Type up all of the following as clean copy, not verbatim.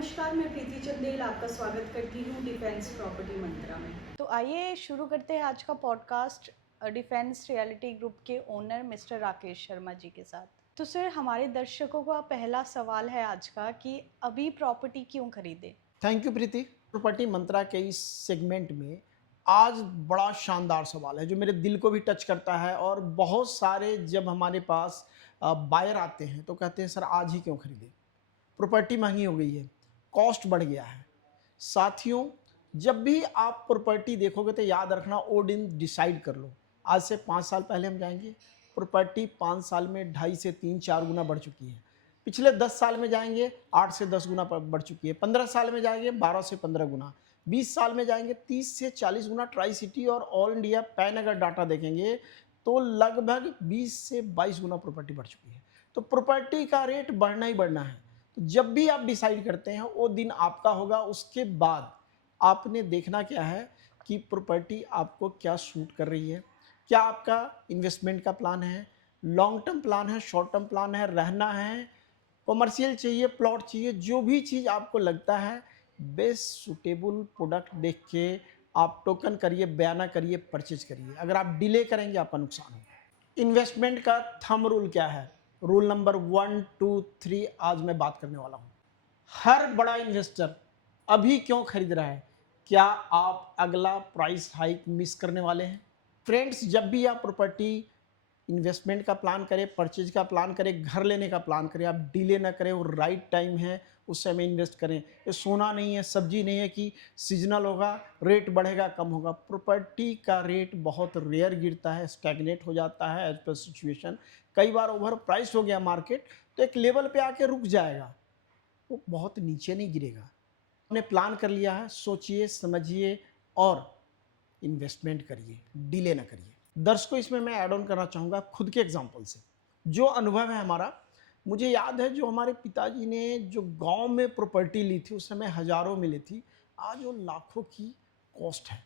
नमस्कार, मैं प्रीति चंदेल आपका स्वागत करती हूँ डिफेंस प्रॉपर्टी मंत्रा में। तो आइए शुरू करते हैं आज का पॉडकास्ट डिफेंस रियलिटी ग्रुप के ओनर मिस्टर राकेश शर्मा जी के साथ। तो सर, हमारे दर्शकों का पहला सवाल है आज का कि अभी प्रॉपर्टी क्यों खरीदें? Thank you Preeti. प्रॉपर्टी मंत्रा के इस सेगमेंट में आज बड़ा शानदार सवाल है जो मेरे दिल को भी टच करता है। और बहुत सारे जब हमारे पास बायर आते हैं तो कहते हैं सर आज ही क्यों खरीदें, प्रॉपर्टी महंगी हो गई है, कॉस्ट बढ़ गया है। साथियों, जब भी आप प्रॉपर्टी देखोगे तो याद रखना वो दिन डिसाइड कर लो। आज से 5 साल पहले हम जाएंगे, प्रॉपर्टी 5 साल में 2.5 से 3-4 गुना बढ़ चुकी है। पिछले 10 साल में जाएंगे 8 से 10 गुना बढ़ चुकी है। 15 साल में जाएंगे 12 से 15 गुना। 20 साल में जाएंगे 30 से 40 गुना। ट्राई सिटी और ऑल इंडिया पैन अगर डाटा देखेंगे तो लगभग 20 से 22 गुना प्रॉपर्टी बढ़ चुकी है। तो प्रॉपर्टी का रेट बढ़ना ही बढ़ना है। तो जब भी आप डिसाइड करते हैं वो दिन आपका होगा। उसके बाद आपने देखना क्या है कि प्रॉपर्टी आपको क्या सूट कर रही है, क्या आपका इन्वेस्टमेंट का प्लान है, लॉन्ग टर्म प्लान है, शॉर्ट टर्म प्लान है, रहना है, कॉमर्शियल चाहिए, प्लॉट चाहिए। जो भी चीज़ आपको लगता है बेस्ट सूटेबल प्रोडक्ट देख के आप टोकन करिए, बयाना करिए, परचेज करिए। अगर आप डिले करेंगे आपका नुकसान होगा। इन्वेस्टमेंट का थंब रूल क्या है, रूल नंबर 1, 2, 3 आज मैं बात करने वाला हूँ। हर बड़ा इन्वेस्टर अभी क्यों खरीद रहा है? क्या आप अगला प्राइस हाइक मिस करने वाले हैं? फ्रेंड्स, जब भी आप प्रॉपर्टी इन्वेस्टमेंट का प्लान करें, परचेज का प्लान करें, घर लेने का प्लान करें, आप डिले ना करें। वो राइट टाइम है, उस समय इन्वेस्ट करें। ये सोना नहीं है, सब्जी नहीं है कि सीजनल होगा, रेट बढ़ेगा, कम होगा। प्रॉपर्टी का रेट बहुत रेयर गिरता है, स्टैग्नेट हो जाता है एज पर सिचुएशन। कई बार ओवर प्राइस हो गया मार्केट तो एक लेवल पे आके रुक जाएगा, वो बहुत नीचे नहीं गिरेगा। आपने प्लान कर लिया है, सोचिए समझिए और इन्वेस्टमेंट करिए, डिले ना करिए। दर्शकों, इसमें मैं ऐड ऑन करना चाहूँगा खुद के एग्जांपल से। जो अनुभव है हमारा, मुझे याद है जो हमारे पिताजी ने जो गांव में प्रॉपर्टी ली थी उस समय हज़ारों मिली थी, आज वो लाखों की कॉस्ट है।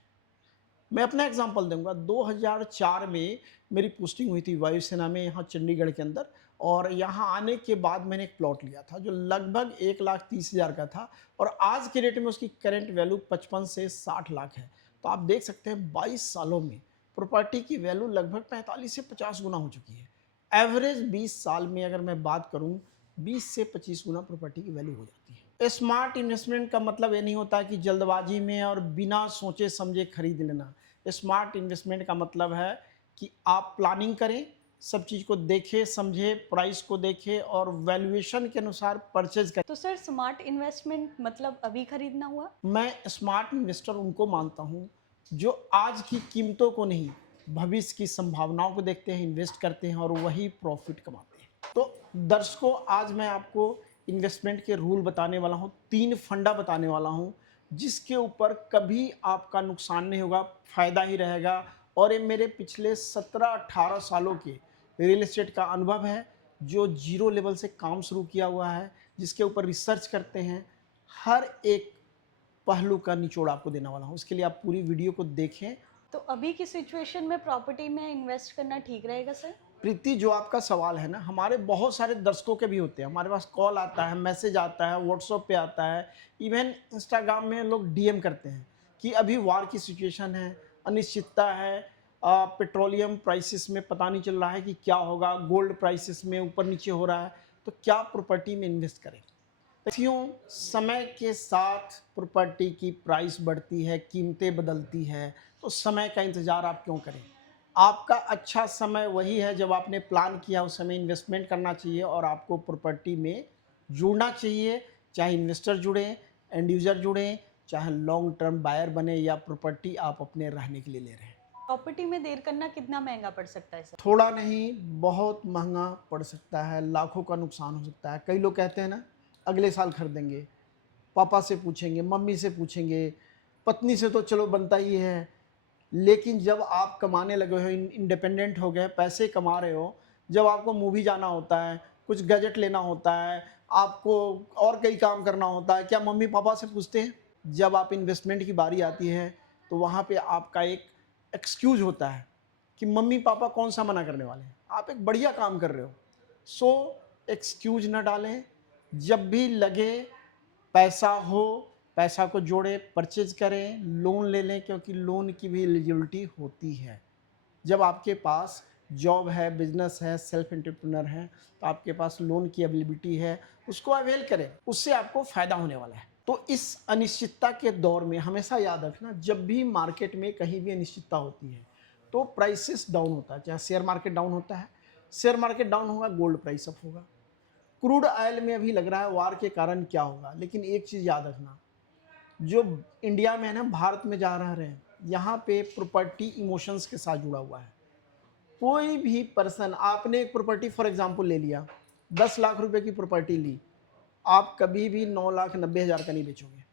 मैं अपना एग्जांपल दूंगा। 2004 में मेरी पोस्टिंग हुई थी वायुसेना में, यहाँ चंडीगढ़ के अंदर। और यहाँ आने के बाद मैंने एक प्लॉट लिया था जो लगभग 1,30,000 का था और आज के रेट में उसकी करंट वैल्यू 55 से 60 लाख है। तो आप देख सकते हैं 22 सालों में प्रॉपर्टी की वैल्यू लगभग 45 से 50 गुना हो चुकी है। एवरेज 20 साल में अगर मैं बात करूं 20 से 25 गुना प्रॉपर्टी की वैल्यू हो जाती है। स्मार्ट इन्वेस्टमेंट का मतलब ये नहीं होता कि जल्दबाजी में और बिना सोचे समझे खरीद लेना। स्मार्ट इन्वेस्टमेंट का मतलब है कि आप प्लानिंग करें, सब चीज़ को देखें, समझे, प्राइस को देखें और वैल्यूएशन के अनुसार परचेज करें। तो सर, स्मार्ट इन्वेस्टमेंट मतलब अभी खरीदना हुआ? मैं स्मार्ट इन्वेस्टर उनको मानता हूं जो आज की कीमतों को नहीं, भविष्य की संभावनाओं को देखते हैं, इन्वेस्ट करते हैं और वही प्रॉफिट कमाते हैं। तो दर्शकों, आज मैं आपको इन्वेस्टमेंट के रूल बताने वाला हूं, 3 फंडा बताने वाला हूं जिसके ऊपर कभी आपका नुकसान नहीं होगा, फायदा ही रहेगा। और ये मेरे पिछले 17-18 सालों के रियल एस्टेट का अनुभव है, जो जीरो लेवल से काम शुरू किया हुआ है, जिसके ऊपर रिसर्च करते हैं। हर एक पहलू का निचोड़ आपको देने वाला हूँ, इसके लिए आप पूरी वीडियो को देखें। तो अभी की सिचुएशन में प्रॉपर्टी में इन्वेस्ट करना ठीक रहेगा सर? प्रीति, जो आपका सवाल है ना, हमारे बहुत सारे दर्शकों के भी होते हैं। हमारे पास कॉल आता है, मैसेज आता है, व्हाट्सएप पे आता है, इवन इंस्टाग्राम में लोग डीएम करते हैं कि अभी वार की सिचुएशन है, अनिश्चितता है, पेट्रोलियम प्राइसेस में पता नहीं चल रहा है कि क्या होगा, गोल्ड प्राइसेस में ऊपर नीचे हो रहा है, तो क्या प्रॉपर्टी में इन्वेस्ट करें? साथियों, समय के साथ प्रॉपर्टी की प्राइस बढ़ती है, कीमतें बदलती है, तो समय का इंतज़ार आप क्यों करें? आपका अच्छा समय वही है जब आपने प्लान किया, उस समय इन्वेस्टमेंट करना चाहिए और आपको प्रॉपर्टी में जुड़ना चाहिए। चाहे इन्वेस्टर जुड़ें, एंड यूजर जुड़ें, चाहे लॉन्ग टर्म बायर बने या प्रॉपर्टी आप अपने रहने के लिए ले रहे हैं। प्रॉपर्टी में देर करना कितना महंगा पड़ सकता है सर? थोड़ा नहीं, बहुत महंगा पड़ सकता है, लाखों का नुकसान हो सकता है। कई लोग कहते हैं ना अगले साल खरीदेंगे, पापा से पूछेंगे, मम्मी से पूछेंगे, पत्नी से तो चलो बनता ही है। लेकिन जब आप कमाने लगे हो, इंडिपेंडेंट हो गए, पैसे कमा रहे हो, जब आपको मूवी जाना होता है, कुछ गैजेट लेना होता है, आपको और कई काम करना होता है, क्या मम्मी पापा से पूछते हैं? जब आप इन्वेस्टमेंट की बारी आती है तो वहाँ पे आपका एक एक्सक्यूज होता है कि मम्मी पापा कौन सा मना करने वाले हैं, आप एक बढ़िया काम कर रहे हो। सो एक्सक्यूज ना डालें। जब भी लगे पैसा हो, पैसा को जोड़े, परचेज करें, लोन ले लें, क्योंकि लोन की भी एलिजिबिलिटी होती है। जब आपके पास जॉब है, बिजनेस है, सेल्फ एंटरप्रेन्योर है, तो आपके पास लोन की अवेलेबिलिटी है, उसको अवेल करें, उससे आपको फ़ायदा होने वाला है। तो इस अनिश्चितता के दौर में हमेशा याद रखना, जब भी मार्केट में कहीं भी अनिश्चितता होती है तो प्राइसेस डाउन होता है। चाहे शेयर मार्केट डाउन होता है, शेयर मार्केट डाउन होगा, गोल्ड प्राइस अप होगा। क्रूड ऑयल में अभी लग रहा है वार के कारण क्या होगा, लेकिन एक चीज़ याद रखना, जो इंडिया में है ना, भारत में जा रहे हैं, यहाँ पे प्रॉपर्टी इमोशंस के साथ जुड़ा हुआ है। कोई भी पर्सन, आपने एक प्रॉपर्टी फॉर एग्जांपल ले लिया, 10 लाख रुपए की प्रॉपर्टी ली, आप कभी भी 9,90,000 का नहीं बेचोगे,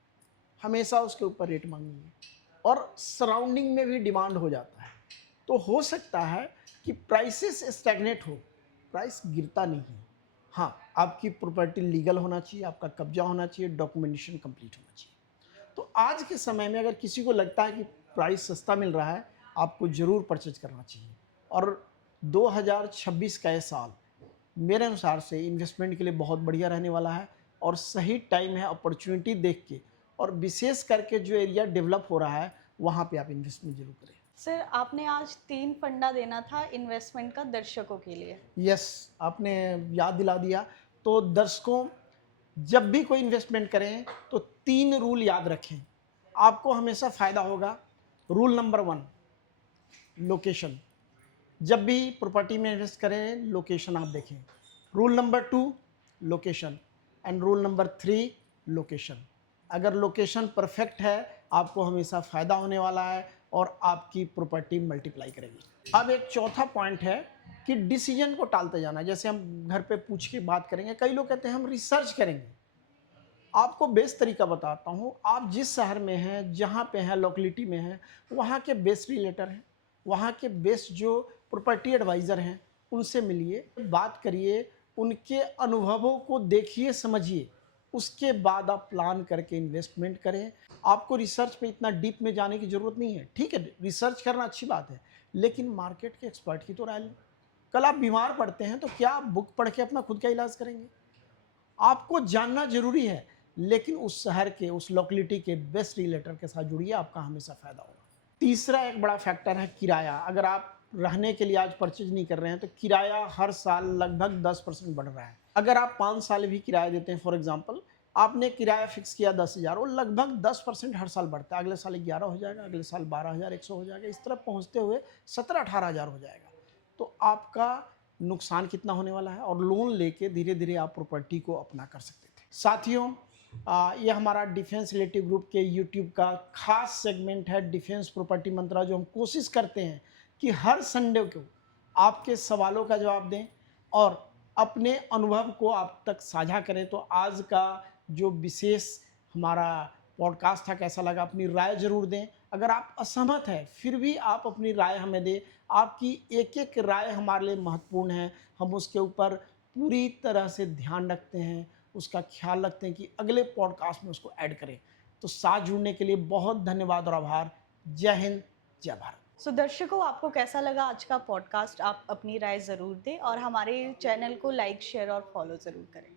हमेशा उसके ऊपर रेट मांगेंगे और सराउंडिंग में भी डिमांड हो जाता है। तो हो सकता है कि प्राइसेस स्टैग्नेट हो, प्राइस गिरता नहीं है। हाँ, आपकी प्रॉपर्टी लीगल होना चाहिए, आपका कब्जा होना चाहिए, डॉक्यूमेंटेशन कंप्लीट होना चाहिए। तो आज के समय में अगर किसी को लगता है कि प्राइस सस्ता मिल रहा है, आपको ज़रूर परचेज करना चाहिए। और 2026 का ये साल मेरे अनुसार से इन्वेस्टमेंट के लिए बहुत बढ़िया रहने वाला है और सही टाइम है अपॉर्चुनिटी देख के, और विशेष करके जो एरिया डेवलप हो रहा है वहाँ पे आप इन्वेस्टमेंट जरूर करें। सर, आपने आज 3 फंडा देना था इन्वेस्टमेंट का दर्शकों के लिए। यस, आपने याद दिला दिया। तो दर्शकों, जब भी कोई इन्वेस्टमेंट करें तो 3 रूल याद रखें, आपको हमेशा फ़ायदा होगा। Rule number 1, location. जब भी प्रॉपर्टी में इन्वेस्ट करें, लोकेशन आप देखें। Rule number 2, location. And rule number 3, location. अगर लोकेशन परफेक्ट है, आपको हमेशा फ़ायदा होने वाला है और आपकी प्रॉपर्टी मल्टीप्लाई करेगी। अब एक चौथा पॉइंट है कि डिसीजन को टालते जाना। जैसे हम घर पे पूछ के बात करेंगे, कई लोग कहते हैं हम रिसर्च करेंगे। आपको बेस्ट तरीका बताता हूँ, आप जिस शहर में हैं, जहाँ पे हैं, लोकेलिटी में हैं, वहाँ के बेस्ट रिलेटर हैं, वहाँ के बेस्ट जो प्रॉपर्टी एडवाइज़र हैं, उनसे मिलिए, बात करिए, उनके अनुभवों को देखिए, समझिए, उसके बाद आप प्लान करके इन्वेस्टमेंट करें। आपको रिसर्च पे इतना डीप में जाने की ज़रूरत नहीं है। ठीक है, रिसर्च करना अच्छी बात है, लेकिन मार्केट के एक्सपर्ट की तो राय लें। कल आप बीमार पड़ते हैं तो क्या आप बुक पढ़ के अपना खुद का इलाज करेंगे? आपको जानना जरूरी है, लेकिन उस शहर के, उस लोकेलिटी के बेस्ट रिलेटर के साथ जुड़िए, आपका हमेशा फायदा होगा। तीसरा एक बड़ा फैक्टर है किराया। अगर आप रहने के लिए आज परचेज नहीं कर रहे हैं तो किराया हर साल लगभग 10% बढ़ रहा है। अगर आप 5 साल भी किराया देते हैं, फॉर एग्जांपल आपने किराया फिक्स किया 10,000, वो लगभग 10% हर साल बढ़ता है। अगले साल 11 हो जाएगा, अगले साल 12,100 हो जाएगा, इस तरह पहुंचते हुए 17-18,000 हो जाएगा। तो आपका नुकसान कितना होने वाला है, और लोन लेके धीरे धीरे आप प्रॉपर्टी को अपना कर सकते थे। साथियों, ये हमारा डिफेंस रिलेटिव ग्रुप के यूट्यूब का खास सेगमेंट है डिफेंस प्रॉपर्टी मंत्रा, जो हम कोशिश करते हैं कि हर संडे को आपके सवालों का जवाब दें और अपने अनुभव को आप तक साझा करें। तो आज का जो विशेष हमारा पॉडकास्ट था, कैसा लगा, अपनी राय ज़रूर दें। अगर आप असहमत हैं फिर भी आप अपनी राय हमें दें। आपकी एक एक राय हमारे लिए महत्वपूर्ण है। हम उसके ऊपर पूरी तरह से ध्यान रखते हैं, उसका ख्याल रखते हैं कि अगले पॉडकास्ट में उसको ऐड करें। तो साथ जुड़ने के लिए बहुत धन्यवाद और आभार। जय हिंद, जय भारत। सो दर्शकों, आपको कैसा लगा आज का पॉडकास्ट? आप अपनी राय ज़रूर दें और हमारे चैनल को लाइक, शेयर और फॉलो ज़रूर करें।